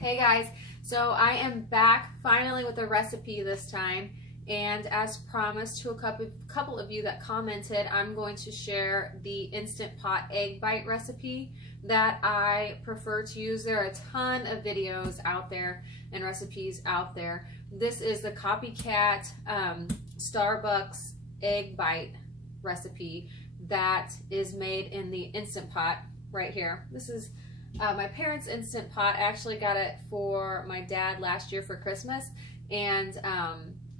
Hey guys, so I am back finally with a recipe this time, and as promised to a couple of you that commented, I'm going to share the Instant Pot egg bite recipe that I prefer to use. There are a ton of videos out there and recipes out there. This is the copycat Starbucks egg bite recipe that is made in the Instant Pot right here. This is my parents' Instant Pot. I actually got it for my dad last year for Christmas, and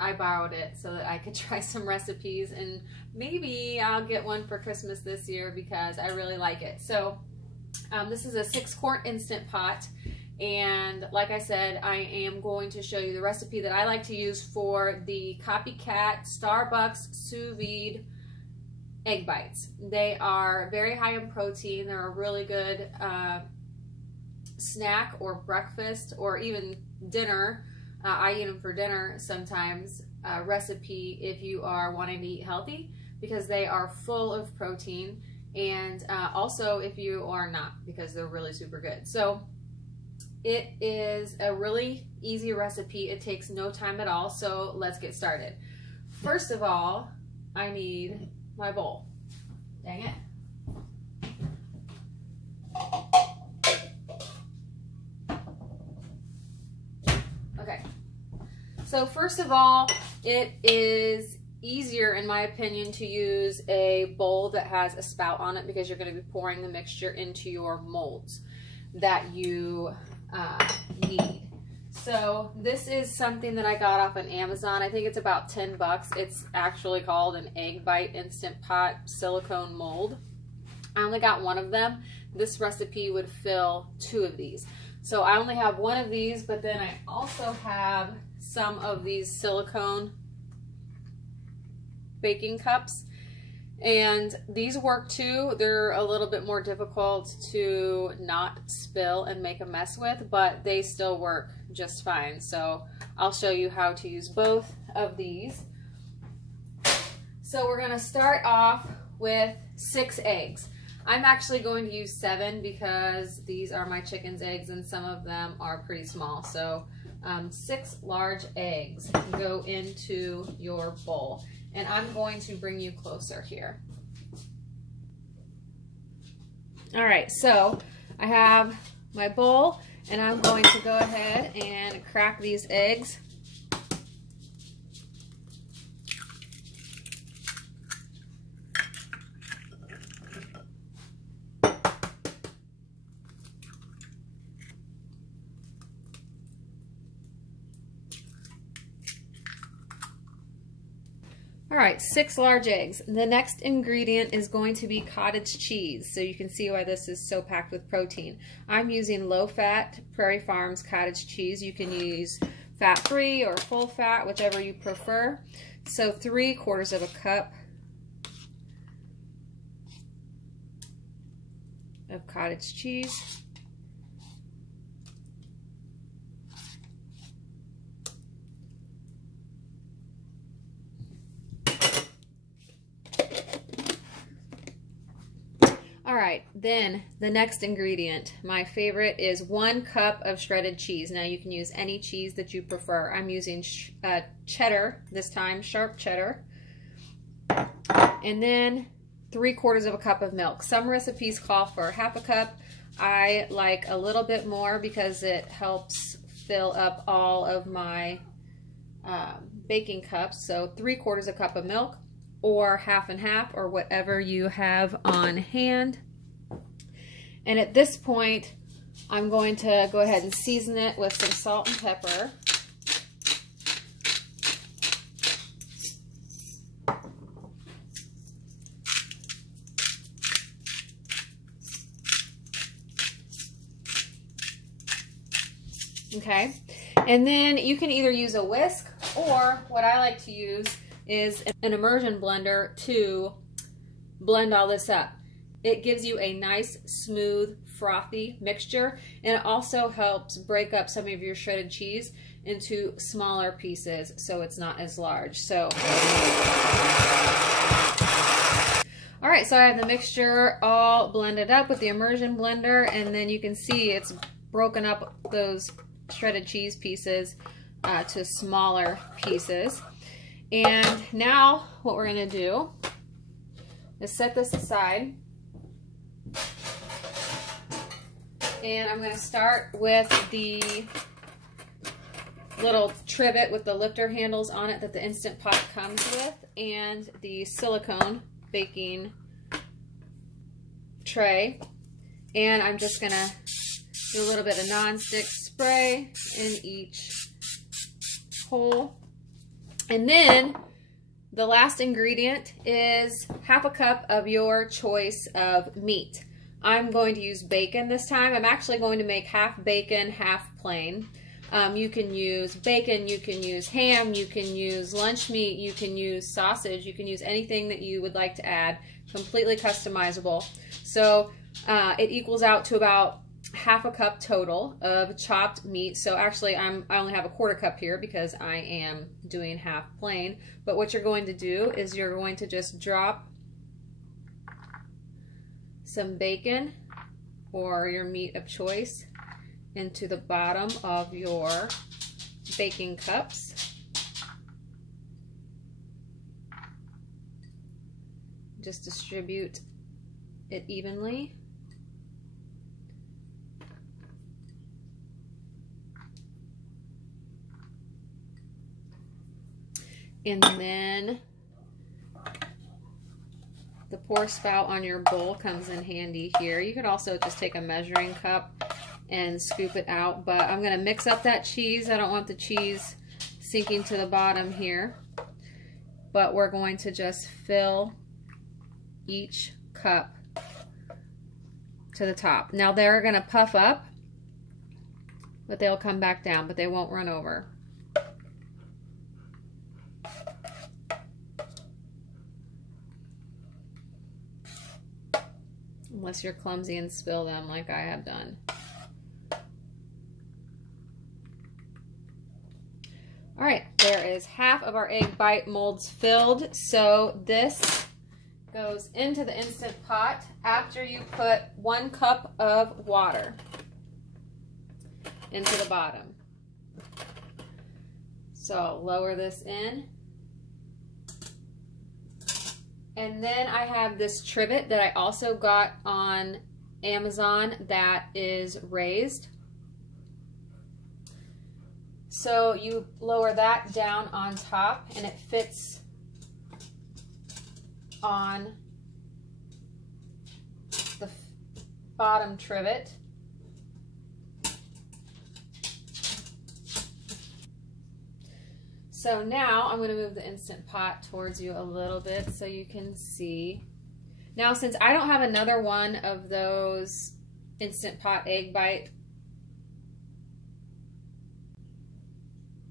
I borrowed it so that I could try some recipes, and maybe I'll get one for Christmas this year because I really like it. So this is a 6-quart Instant Pot, and like I said, I am going to show you the recipe that I like to use for the copycat Starbucks sous vide egg bites. They are very high in protein. They're a really good snack or breakfast or even dinner. I eat them for dinner sometimes. Recipe if you are wanting to eat healthy, because they are full of protein, and also if you are not, because they're really super good. So it is a really easy recipe. It takes no time at all. So let's get started. First of all, I need my bowl. Dang it. Okay. So first of all, it is easier, in my opinion, to use a bowl that has a spout on it, because you're going to be pouring the mixture into your molds that you need. So this is something that I got off on Amazon. I think it's about 10 bucks. It's actually called an egg bite Instant Pot silicone mold. I only got one of them. This recipe would fill 2 of these. So I only have one of these, but then I also have some of these silicone baking cups, and these work too. They're a little bit more difficult to not spill and make a mess with, but they still work just fine. So I'll show you how to use both of these. So we're going to start off with 6 eggs. I'm actually going to use 7 because these are my chicken's eggs and some of them are pretty small. So 6 large eggs go into your bowl. And I'm going to bring you closer here. All right, so I have my bowl, and I'm going to go ahead and crack these eggs. All right, 6 large eggs. The next ingredient is going to be cottage cheese, so you can see why this is so packed with protein. I'm using low-fat Prairie Farms cottage cheese. You can use fat-free or full-fat, whichever you prefer. So 3/4 of a cup of cottage cheese. Alright, then the next ingredient, my favorite, is 1 cup of shredded cheese. Now you can use any cheese that you prefer. I'm using cheddar this time, sharp cheddar. And then 3/4 of a cup of milk. Some recipes call for 1/2 cup. I like a little bit more because it helps fill up all of my baking cups. So 3/4 a cup of milk, or 1/2 and 1/2, or whatever you have on hand. And at this point, I'm going to go ahead and season it with some salt and pepper. Okay, and then you can either use a whisk, or what I like to use is an immersion blender to blend all this up. It gives you a nice, smooth, frothy mixture, and it also helps break up some of your shredded cheese into smaller pieces so it's not as large. So, all right, so I have the mixture all blended up with the immersion blender, and then you can see it's broken up those shredded cheese pieces to smaller pieces. And now what we're going to do is set this aside. And I'm going to start with the little trivet with the lifter handles on it that the Instant Pot comes with, and the silicone baking tray. And I'm just going to do a little bit of nonstick spray in each hole. And then the last ingredient is half a cup of your choice of meat. I'm going to use bacon this time. I'm actually going to make half bacon, half plain. You can use bacon, you can use ham, you can use lunch meat, you can use sausage, you can use anything that you would like to add. Completely customizable. So it equals out to about half a cup total of chopped meat. So actually I only have a quarter cup here because I am doing half plain. But what you're going to do is you're going to just drop some bacon or your meat of choice into the bottom of your baking cups. Just distribute it evenly. And then the pour spout on your bowl comes in handy here. You could also just take a measuring cup and scoop it out, but I'm going to mix up that cheese. I don't want the cheese sinking to the bottom here, but we're going to just fill each cup to the top. Now they're going to puff up, but they'll come back down, but they won't run over. Unless you're clumsy and spill them like I have done. All right, there is half of our egg bite molds filled. So this goes into the Instant Pot after you put 1 cup of water into the bottom. So lower this in. And then I have this trivet that I also got on Amazon that is raised. So you lower that down on top and it fits on the bottom trivet. So now I'm going to move the Instant Pot towards you a little bit so you can see. Now since I don't have another one of those Instant Pot egg bite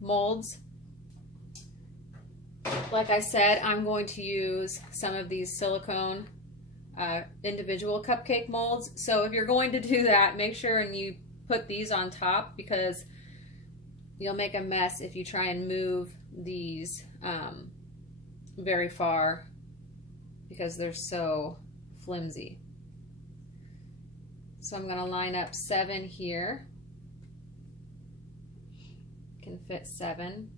molds, like I said, I'm going to use some of these silicone individual cupcake molds. So if you're going to do that, make sure and you put these on top, because you'll make a mess if you try and move these very far, because they're so flimsy. So I'm going to line up 7 here. Can fit 7.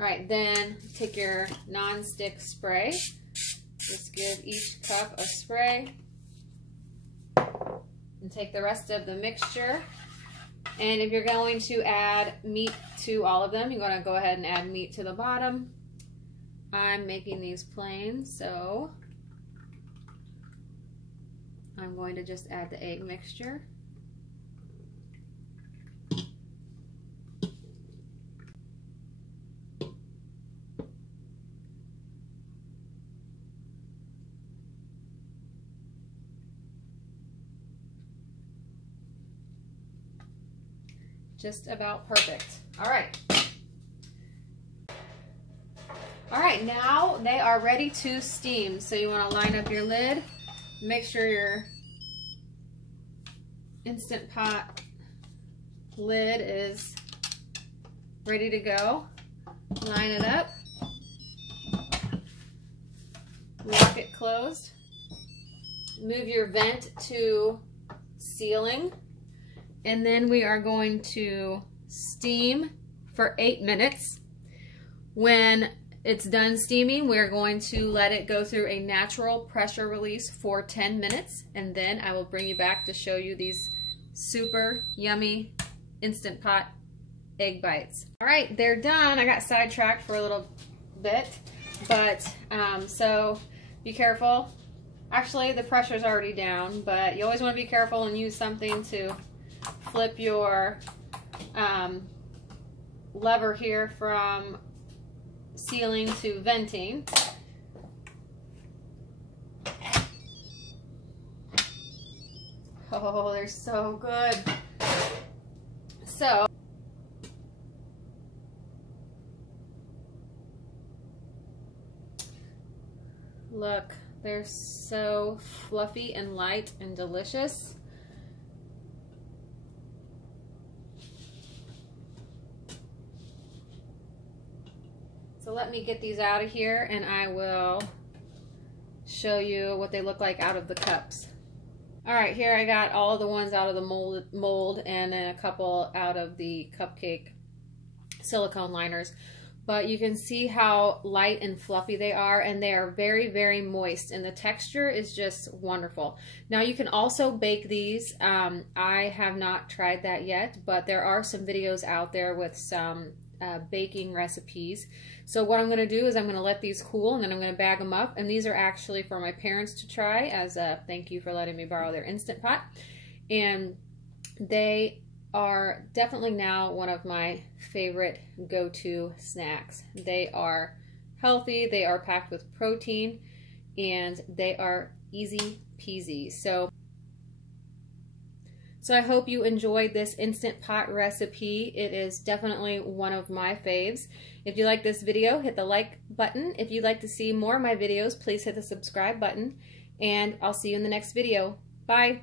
All right, then take your non-stick spray. Just give each cup a spray. And take the rest of the mixture. And if you're going to add meat to all of them, you're going to go ahead and add meat to the bottom. I'm making these plain, so I'm going to just add the egg mixture. Just about perfect. All right. All right, now they are ready to steam. So you want to line up your lid. Make sure your Instant Pot lid is ready to go. Line it up. Lock it closed. move your vent to sealing, and then we are going to steam for 8 minutes. When it's done steaming, we're going to let it go through a natural pressure release for 10 minutes, and then I will bring you back to show you these super yummy Instant Pot egg bites. All right, they're done. I got sidetracked for a little bit, but so be careful. Actually, the pressure's already down, but you always want to be careful and use something to flip your lever here from sealing to venting. Oh, they're so good. So, look, they're so fluffy and light and delicious. So let me get these out of here and I will show you what they look like out of the cups. All right, here I got all the ones out of the mold and then a couple out of the cupcake silicone liners. But you can see how light and fluffy they are, and they are very, very moist, and the texture is just wonderful. Now you can also bake these. I have not tried that yet, but there are some videos out there with some baking recipes. So what I'm going to do is I'm going to let these cool, and then I'm going to bag them up, and these are actually for my parents to try as a thank you for letting me borrow their Instant Pot. And they are definitely now one of my favorite go-to snacks. They are healthy, they are packed with protein, and they are easy peasy. So I hope you enjoyed this Instant Pot recipe. It is definitely one of my faves. If you like this video, hit the like button. If you'd like to see more of my videos, please hit the subscribe button, and I'll see you in the next video. Bye!